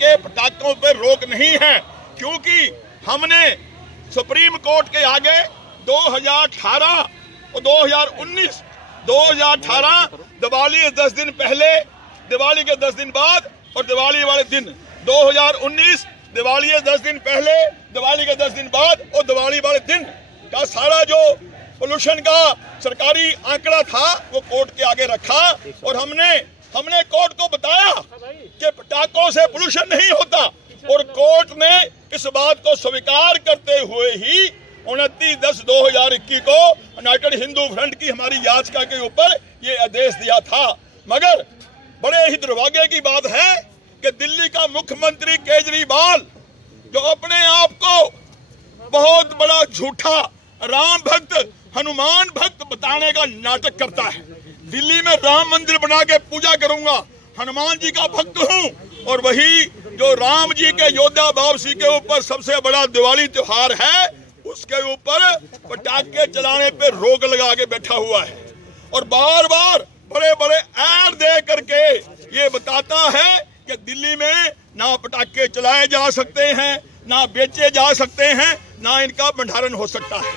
के पटाखों पर रोक नहीं है, क्योंकि हमने सुप्रीम कोर्ट के आगे 2018 और 2019, 2018 दिवाली 10 दिन पहले, दिवाली के 10 दिन बाद और दिवाली वाले दिन, 2019 दिवाली के 10 दिन पहले, दिवाली के 10 दिन बाद और दिवाली वाले दिन का सारा जो पोल्यूशन का सरकारी आंकड़ा था वो कोर्ट के आगे रखा और हमने कोर्ट को बताया कि पटाखों से पोल्यूशन नहीं होता, और कोर्ट ने इस बात को स्वीकार करते हुए ही 29/10/2021 को यूनाइटेड हिंदू फ्रंट की हमारी याचिका के ऊपर ये आदेश दिया था। मगर बड़े ही दुर्भाग्य की बात है कि दिल्ली का मुख्यमंत्री केजरीवाल, जो अपने आप को बहुत बड़ा झूठा राम भक्त, हनुमान भक्त बताने का नाटक करता है, दिल्ली में राम मंदिर बना के पूजा करूंगा, हनुमान जी का भक्त हूं, और वही जो राम जी के योद्धा वापसी के ऊपर सबसे बड़ा दिवाली त्योहार है उसके ऊपर पटाखे चलाने पे रोक लगा के बैठा हुआ है और बार बार बड़े बड़े ऐड दे करके ये बताता है कि दिल्ली में ना पटाखे चलाए जा सकते हैं, ना बेचे जा सकते हैं, ना इनका भंडारण हो सकता है।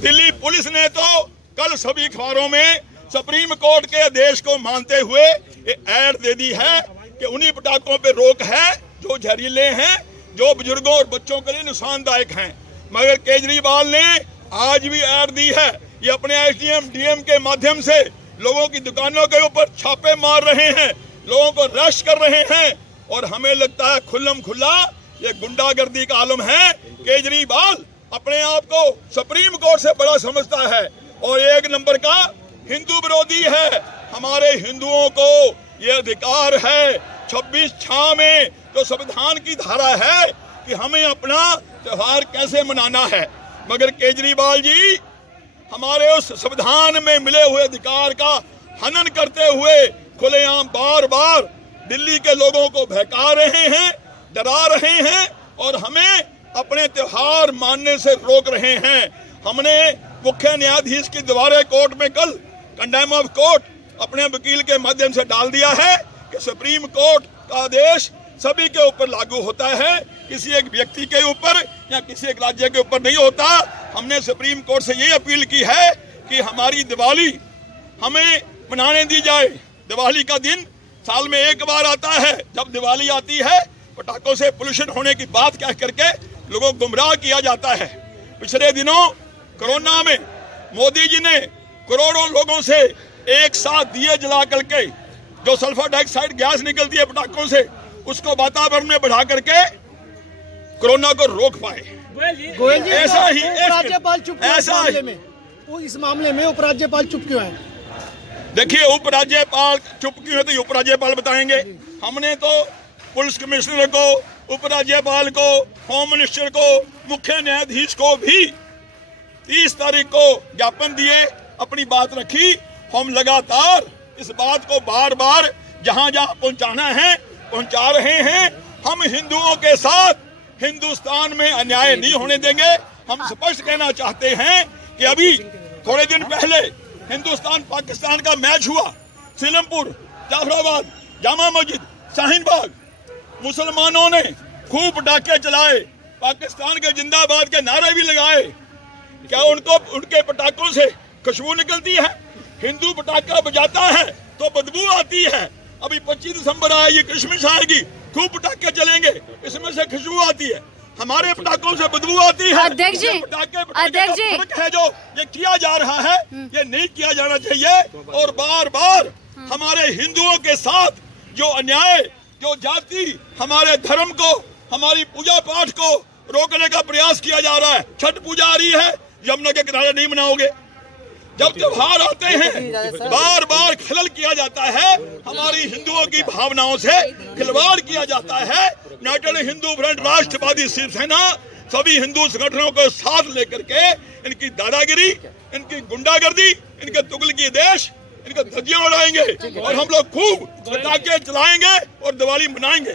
दिल्ली पुलिस ने तो कल सभी अखबारों में सुप्रीम कोर्ट के आदेश को मानते हुए ये ऐड दे दी है कि उन्हीं पटाखों पे रोक है जो जहरीले हैं, जो बुजुर्गों और बच्चों के लिए नुकसानदायक हैं। मगर केजरीवाल ने आज भी ऐड दी है, ये अपने एसडीएम डीएम के माध्यम से लोगों की दुकानों के ऊपर छापे मार रहे हैं, लोगों को रश कर रहे हैं, और हमें लगता है खुल्लम खुल्ला ये गुंडागर्दी का आलम है। केजरीवाल अपने आप को सुप्रीम कोर्ट से बड़ा समझता है और एक नंबर का हिंदू विरोधी है। हमारे हिंदुओं को ये अधिकार है 26(6) में जो संविधान की धारा है कि हमें अपना त्योहार कैसे मनाना है, मगर केजरीवाल जी हमारे उस संविधान में मिले हुए अधिकार का हनन करते हुए खुलेआम बार बार दिल्ली के लोगों को बहका रहे हैं, डरा रहे हैं और हमें अपने त्योहार मानने से रोक रहे हैं। हमने मुख्य न्यायाधीश की दोबारा कोर्ट में कल कंडेम ऑफ कोर्ट अपने वकील के माध्यम से डाल दिया है कि सुप्रीम कोर्ट का आदेश सभी के ऊपर लागू होता है, किसी एक व्यक्ति के ऊपर या किसी एक राज्य के ऊपर नहीं होता। हमने सुप्रीम कोर्ट से ये अपील की है कि हमारी दिवाली हमें मनाने दी जाए। दिवाली का दिन साल में एक बार आता है, जब दिवाली आती है पटाखों से पोल्यूशन होने की बात कह करके लोगों को गुमराह किया जाता है। पिछले दिनों कोरोना में मोदी जी ने करोड़ों लोगों से एक साथ दिए जला करके जो सल्फर डाइऑक्साइड गैस निकलती है पटाखों से, उसको वातावरण में बढ़ा करके कोरोना को रोक पाए। गोयल जी, ऐसा ही उपराज्यपाल चुप क्यों इस मामले में उपराज्यपाल चुप क्यों है? देखिए, उपराज्यपाल चुप क्यों है तो उपराज्यपाल बताएंगे। हमने तो पुलिस कमिश्नर को, उपराज्यपाल को, होम मिनिस्टर को, मुख्य न्यायाधीश को भी 30 तारीख को ज्ञापन दिए, अपनी बात रखी। हम लगातार इस बात को बार बार जहां जहां पहुंचाना है पहुंचा रहे हैं। हम हिंदुओं के साथ हिंदुस्तान में अन्याय नहीं होने देंगे। हम स्पष्ट कहना चाहते हैं कि अभी थोड़े दिन पहले हिंदुस्तान पाकिस्तान का मैच हुआ, सीलमपुर, जाफराबाद, जामा मस्जिद, शाहीन बाग, मुसलमानों ने खूब पटाखे चलाए, पाकिस्तान के जिंदाबाद के नारे भी लगाए। क्या उनको उनके पटाखों से खुशबू निकलती है? हिंदू पटाखा बजाता है तो बदबू आती है। अभी 25 दिसंबर आए, ये क्रिसमस आएगी, खूब पटाखे चलेंगे, इसमें से खुशबू आती है। हमारे पटाखों से बदबू आती है। अध्यक्ष जी, फर्क है जो ये किया जा रहा है, ये नहीं किया जाना चाहिए। और बार बार हमारे हिंदुओं के साथ जो अन्याय, जो जाति, हमारे धर्म को, हमारी पूजा पाठ को रोकने का प्रयास किया जा रहा है। छठ पूजा आ रही है, यमुना के किनारे नहीं मनाओगे। जब त्योहार आते हैं बार बार खलल किया जाता है, हमारी हिंदुओं की भावनाओं से खिलवाड़ किया जाता है। यूनाइटेड हिंदू फ्रंट, राष्ट्रवादी शिवसेना सभी हिंदू संगठनों को साथ लेकर के इनकी दादागिरी, इनकी गुंडागर्दी, इनके तुगलकी देश, इनका धज्जियां उड़ाएंगे और हम लोग खूब पटाखे चलाएंगे और दिवाली मनाएंगे।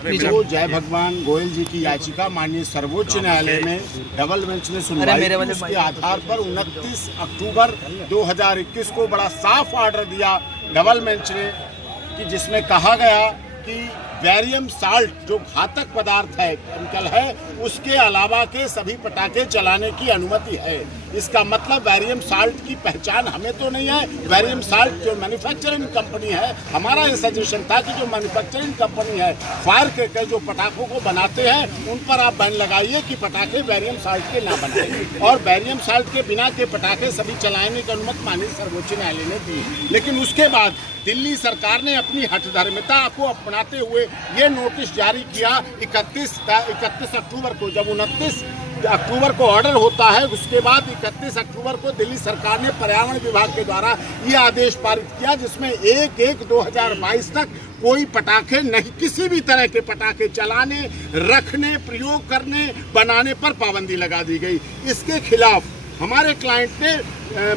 जो जय भगवान गोयल जी की याचिका माननीय सर्वोच्च न्यायालय में डबल बेंच ने सुनवाई की, उसके आधार पर 29 अक्टूबर 2021 को बड़ा साफ ऑर्डर दिया डबल बेंच ने कि जिसमें कहा गया कि बैरियम साल्ट जो घातक पदार्थ है, केमिकल है, उसके अलावा के सभी पटाखे चलाने की अनुमति है। इसका मतलब बैरियम साल्ट की पहचान हमें तो नहीं है। बैरियम साल्ट जो मैन्युफैक्चरिंग कंपनी है, हमारा ये सजेशन था कि जो मैन्युफैक्चरिंग कंपनी है फायर क्रैकर जो पटाखों को बनाते हैं उन पर आप बैन लगाइए कि पटाखे बैरियम साल्ट के ना बनाएं, और बैरियम साल्ट के बिना के पटाखे सभी चलाने की अनुमति माननीय सर्वोच्च न्यायालय ने दी। लेकिन उसके बाद दिल्ली सरकार ने अपनी हठधर्मिता को अपनाते हुए ये नोटिस जारी किया 31 अक्टूबर को। जब 29 अक्टूबर को ऑर्डर होता है, उसके बाद 31 अक्टूबर को दिल्ली सरकार ने पर्यावरण विभाग के द्वारा ये आदेश पारित किया जिसमें 1/1/2022 तक कोई पटाखे नहीं, किसी भी तरह के पटाखे चलाने, रखने, प्रयोग करने, बनाने पर पाबंदी लगा दी गई। इसके खिलाफ हमारे क्लाइंट ने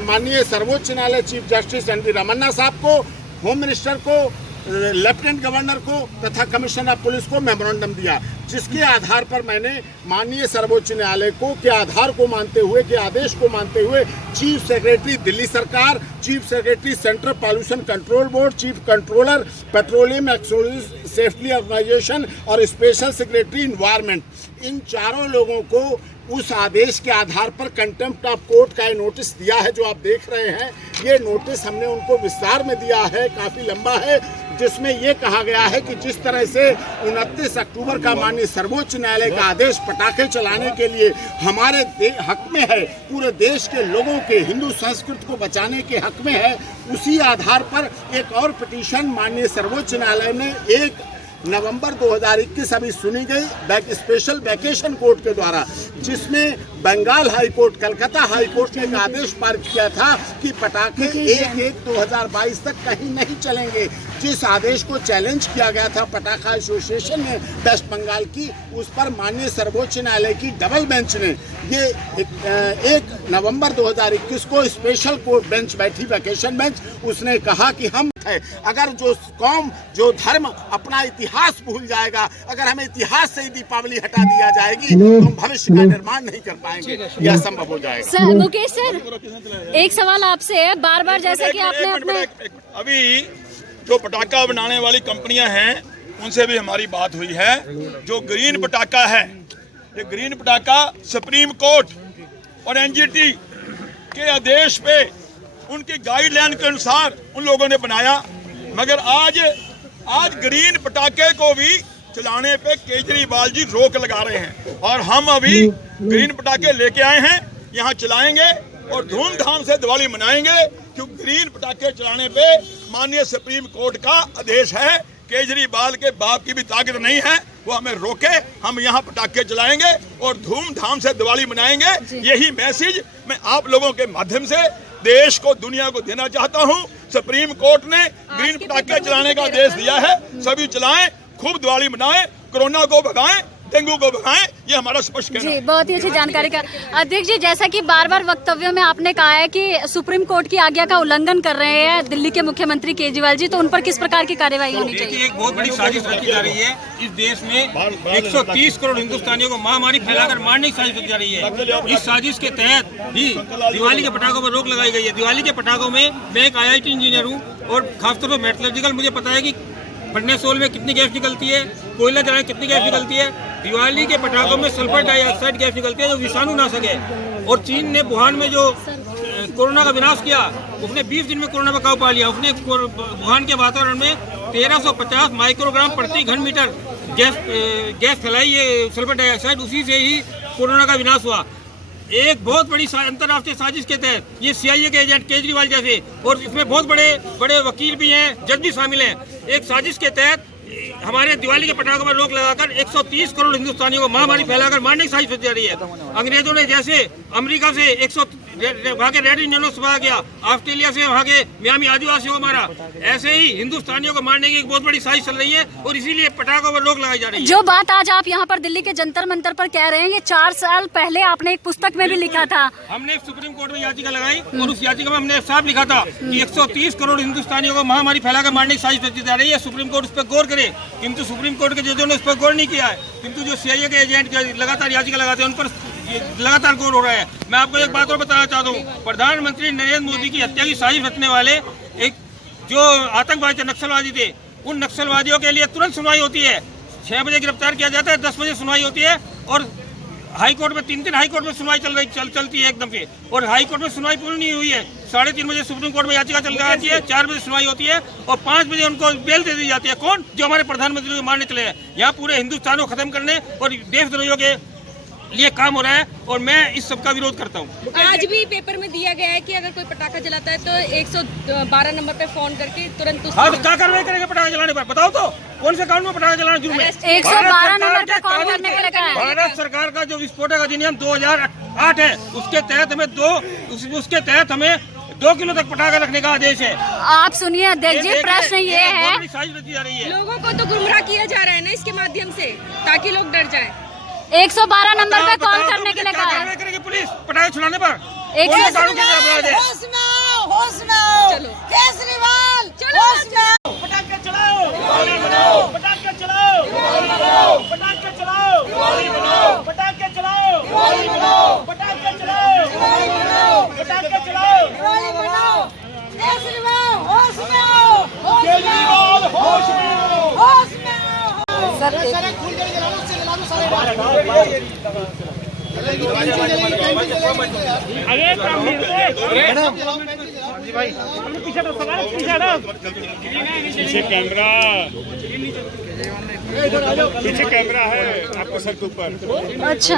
माननीय सर्वोच्च न्यायालय chief justice N V Ramana साहब को, होम मिनिस्टर को, लेफ्टिनेंट गवर्नर को तथा कमिश्नर ऑफ पुलिस को मेमोरेंडम दिया, जिसके आधार पर मैंने माननीय सर्वोच्च न्यायालय को के आधार को मानते हुए, के आदेश को मानते हुए चीफ सेक्रेटरी दिल्ली सरकार, chief secretary central pollution control board, chief controller petroleum explosive safety organisation और स्पेशल सेक्रेटरी इन्वायरमेंट, इन चारों लोगों को उस आदेश के आधार पर कंटेम्प्ट ऑफ कोर्ट का ये नोटिस दिया है जो आप देख रहे हैं। ये नोटिस हमने उनको विस्तार में दिया है, काफ़ी लंबा है, जिसमें ये कहा गया है कि जिस तरह से 29 अक्टूबर का माननीय सर्वोच्च न्यायालय का आदेश पटाखे चलाने के लिए हमारे हक में है, पूरे देश के लोगों के हिंदू संस्कृति को बचाने के हक में है, उसी आधार पर एक और पिटीशन माननीय सर्वोच्च न्यायालय ने 1 नवंबर 2021 अभी सुनी गई स्पेशल वैकेशन कोर्ट के द्वारा, जिसमें Bengal high court, Calcutta high court ने एक आदेश पारित किया था कि पटाखे 1/1/2022 तक कहीं नहीं चलेंगे। जिस आदेश को चैलेंज किया गया था पटाखा एसोसिएशन ने वेस्ट बंगाल की, उस पर माननीय सर्वोच्च न्यायालय की डबल बेंच ने ये 1 नवंबर 2021 को स्पेशल कोर्ट बेंच बैठी, वैकेशन बेंच, उसने कहा कि हम है, अगर जो कौम, जो धर्म अपना इतिहास भूल जाएगा, अगर हमें इतिहास से ही दीपावली हटा दिया जाएगी तो हम भविष्य का निर्माण नहीं कर पाएंगे, यह संभव हो जाएगा। सर, मुकेश सर, एक सवाल आपसे है, बार बार जैसा कि आपने अपने अभी जो पटाखा बनाने वाली कंपनियां हैं उनसे भी हमारी बात हुई है। जो ग्रीन पटाखा है, ये ग्रीन पटाखा सुप्रीम कोर्ट और एनजीटी के आदेश पे, उनकी गाइडलाइन के अनुसार उन लोगों ने बनाया, मगर आज ग्रीन पटाखे को भी चलाने पे केजरीवाल जी रोक लगा रहे हैं, और हम अभी ग्रीन पटाखे लेके आए हैं, यहाँ चलाएंगे और धूमधाम से दिवाली मनाएंगे, क्योंकि ग्रीन पटाखे चलाने पे माननीय सुप्रीम कोर्ट का आदेश है। केजरीवाल के बाप की भी ताकत नहीं है वो हमें रोके, हम यहाँ पटाखे चलाएंगे और धूमधाम से दिवाली मनाएंगे। यही मैसेज मैं आप लोगों के माध्यम से देश को, दुनिया को देना चाहता हूँ। सुप्रीम कोर्ट ने ग्रीन पटाखे चलाने का आदेश दिया है, सभी चलाएं, खूब दिवाली मनाएं, कोरोना को भगाएं, डेंगू को भगाएं, ये हमारा स्पष्ट कहना है। जी, बहुत ही अच्छी जानकारी का। अध्यक्ष जी, जैसा कि बार बार वक्तव्यों में आपने कहा है कि सुप्रीम कोर्ट की आज्ञा का उल्लंघन कर रहे हैं दिल्ली के मुख्यमंत्री केजरीवाल जी, तो उन पर किस प्रकार की कार्रवाई होनी चाहिए? एक बहुत बड़ी साजिश रची जा रही है इस देश में, 130 करोड़ हिंदुस्तानियों को महामारी फैलाकर मारने की साजिश रची जा रही है। इस साजिश के तहत ही दिवाली के पटाखों पर रोक लगाई गई है। दिवाली के पटाखों में, मैं एक IIT इंजीनियर हूँ और खासतौर पर मेटलर्जिकल, मुझे पता है कि फर्नेसोल में कितनी गैस निकलती है, कोयला जलाए कितनी गैस निकलती है। दिवाली के पटाखों में सल्फर डाइऑक्साइड गैस निकलती है जो विषाणु नाशक है। और चीन ने वुहान में जो कोरोना का विनाश किया, उसने 20 दिन में कोरोना पर काबू पा लिया। उसने वुहान के वातावरण में 1350 माइक्रोग्राम प्रति घन मीटर गैस फैलाई, ये सल्फर डाइऑक्साइड, उसी से ही कोरोना का विनाश हुआ। एक बहुत बड़ी अंतर्राष्ट्रीय साजिश के तहत ये CIA के एजेंट केजरीवाल जैसे, और इसमें बहुत बड़े बड़े वकील भी हैं, जज भी शामिल हैं, एक साजिश के तहत हमारे दिवाली के पटाखों पर रोक लगाकर 130 करोड़ हिंदुस्तानियों को महामारी फैलाकर मारने की साजिश की जा रही है। अंग्रेजों ने जैसे अमेरिका से वहाँ के रेड इंडियनों से मारा गया, ऑस्ट्रेलिया से वहाँ के मियामी आदिवासियों को मारा, ऐसे ही हिंदुस्तानियों को मारने की एक बहुत बड़ी साजिश चल रही है, और इसीलिए पटाखों पर रोक लगाई जा रही है। जो बात आज आप यहाँ पर दिल्ली के जंतर मंतर पर कह रहे हैं, ये 4 साल पहले आपने एक पुस्तक में भी लिखा था। हमने सुप्रीम कोर्ट में याचिका लगाई और उस याचिका में हमने साफ लिखा था कि 130 करोड़ हिंदुस्तानियों को महामारी फैलाकर मारने की साजिश रची जा रही है। सुप्रीम कोर्ट उस पर गौर करे, किंतु सुप्रीम कोर्ट के जजों ने उस पर गौर नहीं किया है। किंतु जो CIA के एजेंट लगातार याचिका लगाते हैं उन पर लगातार गौर हो रहा है। मैं आपको एक बात और बताना चाहता हूँ, प्रधानमंत्री नरेंद्र मोदी की हत्या की साजिश रचने वाले एक जो आतंकवादी थे, नक्सलवादी थे, उन नक्सलवादियों के लिए तुरंत सुनवाई होती है। 6 बजे गिरफ्तार किया जाता है, 10 बजे सुनवाई होती है और हाई कोर्ट में 3 हाई कोर्ट में सुनवाई चलती है एकदम से। और हाई कोर्ट में सुनवाई पूरी नहीं हुई है, 3:30 बजे सुप्रीम कोर्ट में याचिका चल जाती है, 4 बजे सुनवाई होती है और 5 बजे उनको बेल दे दी जाती है। कौन? जो हमारे प्रधानमंत्री को मारने चले हैं। यहाँ पूरे हिंदुस्तान को खत्म करने और देशद्रोहियों के लिए काम हो रहा है और मैं इस सब का विरोध करता हूँ। आज भी पेपर में दिया गया है कि अगर कोई पटाखा जलाता है तो 112 नंबर पे फोन करके तुरंत हाँ, तो क्या कार्रवाई करेंगे पटाखा जलाने पर? बताओ तो कौन से कानून में पटाखा जलाना जुर्म है? 112 नंबर पे कॉल करने के लिए कहा है। भारत सरकार का जो विस्फोटक अधिनियम 2008 है, उसके तहत हमें 2 किलो तक पटाखा रखने का आदेश है। आप सुनिए अध्यक्ष जी, प्रश्न ये है, साजिश रची जा रही है। लोगों को तो गुमराह किया जा रहा है ना इसके माध्यम से, ताकि लोग डर जाएं। 112 नंबर पे कॉल करने के लिए क्या कहा है। कार्रवाई करेगी पुलिस पटाखे छुड़ाने पर? 112 कानून के खिलाफ है। होश में आओ, होश में आओ। चलो। केजरीवाल, होश में आओ। पटाखे चलाओ, दिवाली मनाओ। पटाखे चलाओ, दिवाली मनाओ। पटाखे चलाओ, दिवाली मनाओ। पटाखे चलाओ, दिवाली मनाओ। पटाखे चलाओ, दिवाली मनाओ। पटाखे चलाओ, दिवाली मनाओ। केजरीवाल, होश में आओ, होश में आओ। केजरीवाल होश में आओ। होश में आओ। सारे फूल जला लो, उससे जला लो सारे। पीछे कैमरा है आपके सर के ऊपर। अच्छा।